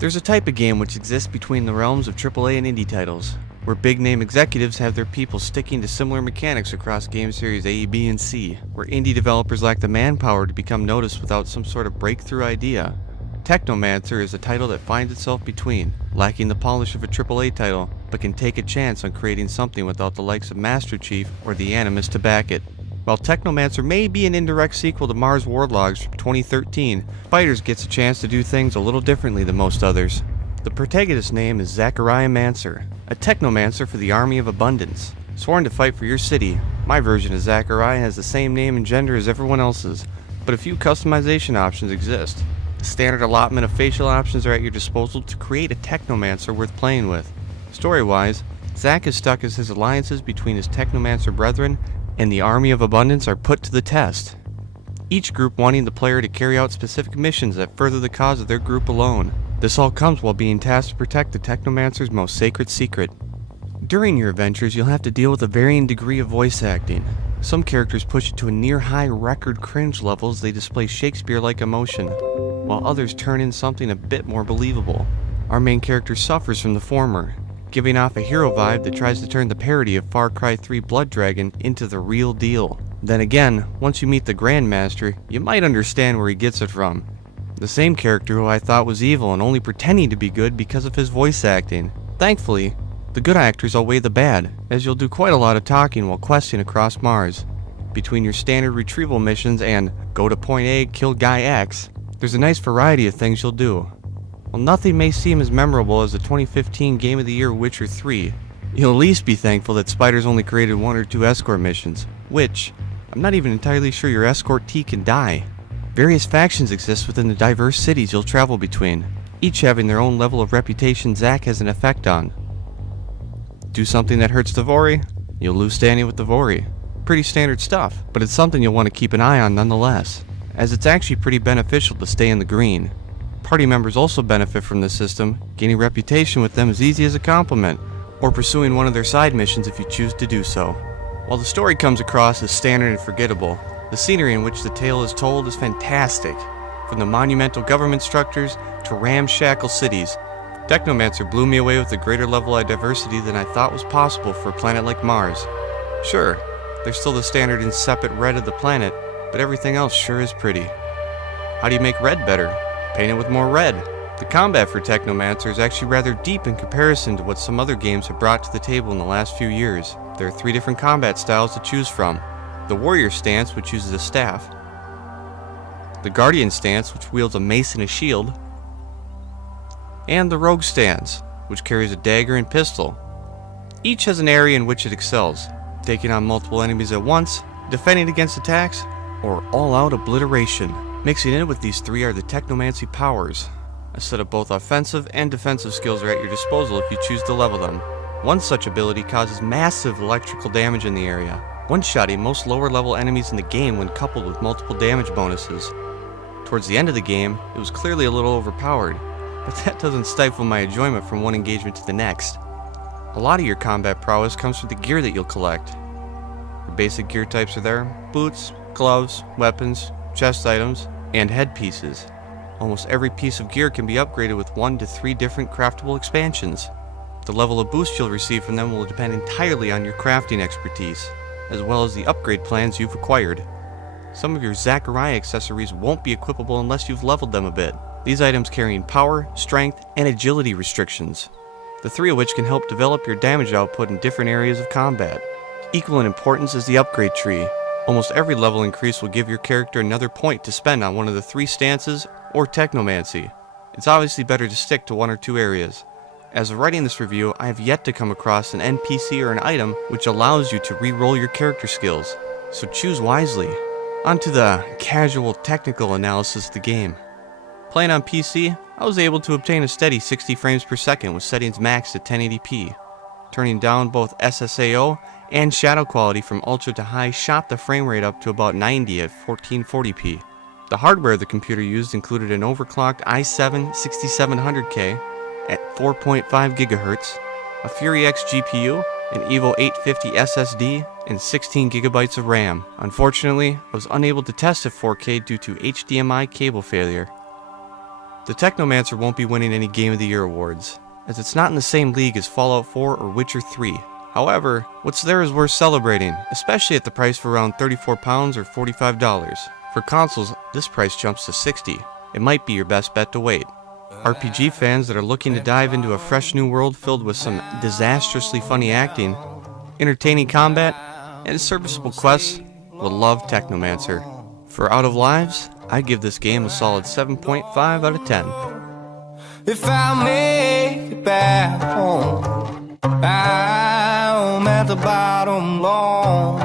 There's a type of game which exists between the realms of AAA and indie titles, where big-name executives have their people sticking to similar mechanics across game series A, B, and C, where indie developers lack the manpower to become noticed without some sort of breakthrough idea. Technomancer is a title that finds itself between, lacking the polish of a AAA title, but can take a chance on creating something without the likes of Master Chief or the Animus to back it. While Technomancer may be an indirect sequel to Mars Warlogs from 2013, Spiders gets a chance to do things a little differently than most others. The protagonist's name is Zachariah Mancer, a Technomancer for the Army of Abundance. Sworn to fight for your city, my version of Zachariah has the same name and gender as everyone else's, but a few customization options exist. The standard allotment of facial options are at your disposal to create a Technomancer worth playing with. Story-wise, Zach is stuck as his alliances between his Technomancer brethren and the Army of Abundance are put to the test, each group wanting the player to carry out specific missions that further the cause of their group alone. This all comes while being tasked to protect the Technomancer's most sacred secret. During your adventures, you'll have to deal with a varying degree of voice acting. Some characters push it to a near-high record cringe level as they display Shakespeare-like emotion, while others turn in something a bit more believable. Our main character suffers from the former, giving off a hero vibe that tries to turn the parody of Far Cry 3 Blood Dragon into the real deal. Then again, once you meet the Grandmaster, you might understand where he gets it from. The same character who I thought was evil and only pretending to be good because of his voice acting. Thankfully, the good actors outweigh the bad, as you'll do quite a lot of talking while questing across Mars. Between your standard retrieval missions and go to point A, kill guy X, there's a nice variety of things you'll do. While nothing may seem as memorable as the 2015 Game of the Year Witcher 3, you'll at least be thankful that Spiders only created 1 or 2 escort missions, which, I'm not even entirely sure your escort T can die. Various factions exist within the diverse cities you'll travel between, each having their own level of reputation Zack has an effect on. Do something that hurts Devori, you'll lose standing with Devori. Pretty standard stuff, but it's something you'll want to keep an eye on nonetheless, as it's actually pretty beneficial to stay in the green. Party members also benefit from this system, gaining reputation with them as easy as a compliment, or pursuing one of their side missions if you choose to do so. While the story comes across as standard and forgettable, the scenery in which the tale is told is fantastic. From the monumental government structures to ramshackle cities, Technomancer blew me away with a greater level of diversity than I thought was possible for a planet like Mars. Sure, there's still the standard insipid red of the planet, but everything else sure is pretty. How do you make red better? Paint it with more red. The combat for Technomancer is actually rather deep in comparison to what some other games have brought to the table in the last few years. There are 3 different combat styles to choose from. The Warrior stance, which uses a staff. The Guardian stance, which wields a mace and a shield. And the Rogue stance, which carries a dagger and pistol. Each has an area in which it excels, taking on multiple enemies at once, defending against attacks, or all-out obliteration. Mixing in with these 3 are the Technomancy powers. A set of both offensive and defensive skills are at your disposal if you choose to level them. One such ability causes massive electrical damage in the area, one-shotting most lower-level enemies in the game when coupled with multiple damage bonuses. Towards the end of the game, it was clearly a little overpowered, but that doesn't stifle my enjoyment from one engagement to the next. A lot of your combat prowess comes from the gear that you'll collect. Your basic gear types are there: boots, gloves, weapons, chest items, and headpieces. Almost every piece of gear can be upgraded with 1 to 3 different craftable expansions. The level of boost you'll receive from them will depend entirely on your crafting expertise, as well as the upgrade plans you've acquired. Some of your Zachariah accessories won't be equipable unless you've leveled them a bit, these items carrying power, strength, and agility restrictions, the 3 of which can help develop your damage output in different areas of combat. Equal in importance is the upgrade tree. Almost every level increase will give your character another point to spend on one of the 3 stances or Technomancy. It's obviously better to stick to 1 or 2 areas. As of writing this review, I have yet to come across an NPC or an item which allows you to re-roll your character skills, so choose wisely. On to the casual technical analysis of the game. Playing on PC, I was able to obtain a steady 60 frames per second with settings maxed at 1080p. Turning down both SSAO and shadow quality from ultra to high shot the frame rate up to about 90 at 1440p. The hardware the computer used included an overclocked i7 6700K at 4.5 GHz, a Fury X GPU, an Evo 850 SSD, and 16 GB of RAM. Unfortunately, I was unable to test at 4K due to HDMI cable failure. The Technomancer won't be winning any Game of the Year awards, as it's not in the same league as Fallout 4 or Witcher 3. However, what's there is worth celebrating, especially at the price of around £34 or $45. For consoles, this price jumps to $60. It might be your best bet to wait. RPG fans that are looking to dive into a fresh new world filled with some disastrously funny acting, entertaining combat, and serviceable quests will love Technomancer. For Out of Lives, I give this game a solid 7.5 out of 10. If I make it back home, I'm at the bottom long